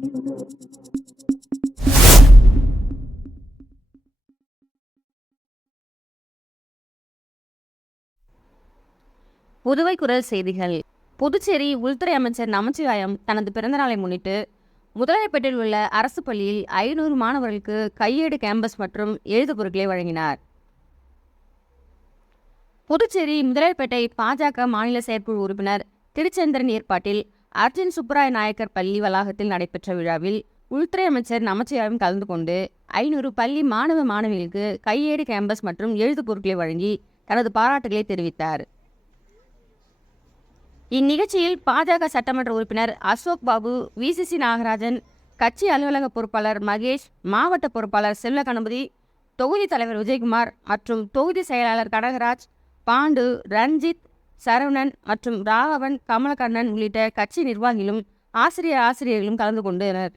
புதுவை குரல் செய்திகள். புதுச்சேரி உள்துறை அமைச்சர் நமச்சிவாயம் தனது பிறந்தநாளை முன்னிட்டு முதலாயப்பேட்டையில் உள்ள அரசு பள்ளியில் 500 மாணவர்களுக்கு கையேடு கேம்பஸ் மற்றும் எழுது பொருட்களை வழங்கினார். புதுச்சேரி முதலாயப்பேட்டை பாஜக மாநில செயற்குழு உறுப்பினர் திருச்செந்திரன் ஏற்பாட்டில் அர்ஜுன் சுப்பராய நாயக்கர் பள்ளி வளாகத்தில் நடைபெற்ற விழாவில் உள்துறை அமைச்சர் நமச்சிவாயம் கலந்து கொண்டு 500 பள்ளி மாணவ மாணவிகளுக்கு கையேடு கேம்பஸ் மற்றும் எழுது பொருட்களை வழங்கி தனது பாராட்டுகளை தெரிவித்தார். இந்நிகழ்ச்சியில் பாஜக சட்டமன்ற உறுப்பினர் அசோக் பாபு, விசிசி நாகராஜன், கட்சி அலுவலக பொறுப்பாளர் மகேஷ், மாவட்ட பொறுப்பாளர் செல்வ கணபதி, தொகுதி தலைவர் விஜயகுமார் மற்றும் தொகுதி செயலாளர் கனகராஜ், பாண்டு, ரஞ்சித், சரவணன் மற்றும் ராகவன், கமலக்கண்ணன் உள்ளிட்ட கட்சி நிர்வாகிகளும் ஆசிரியர்களும் கலந்து கொண்டனர்.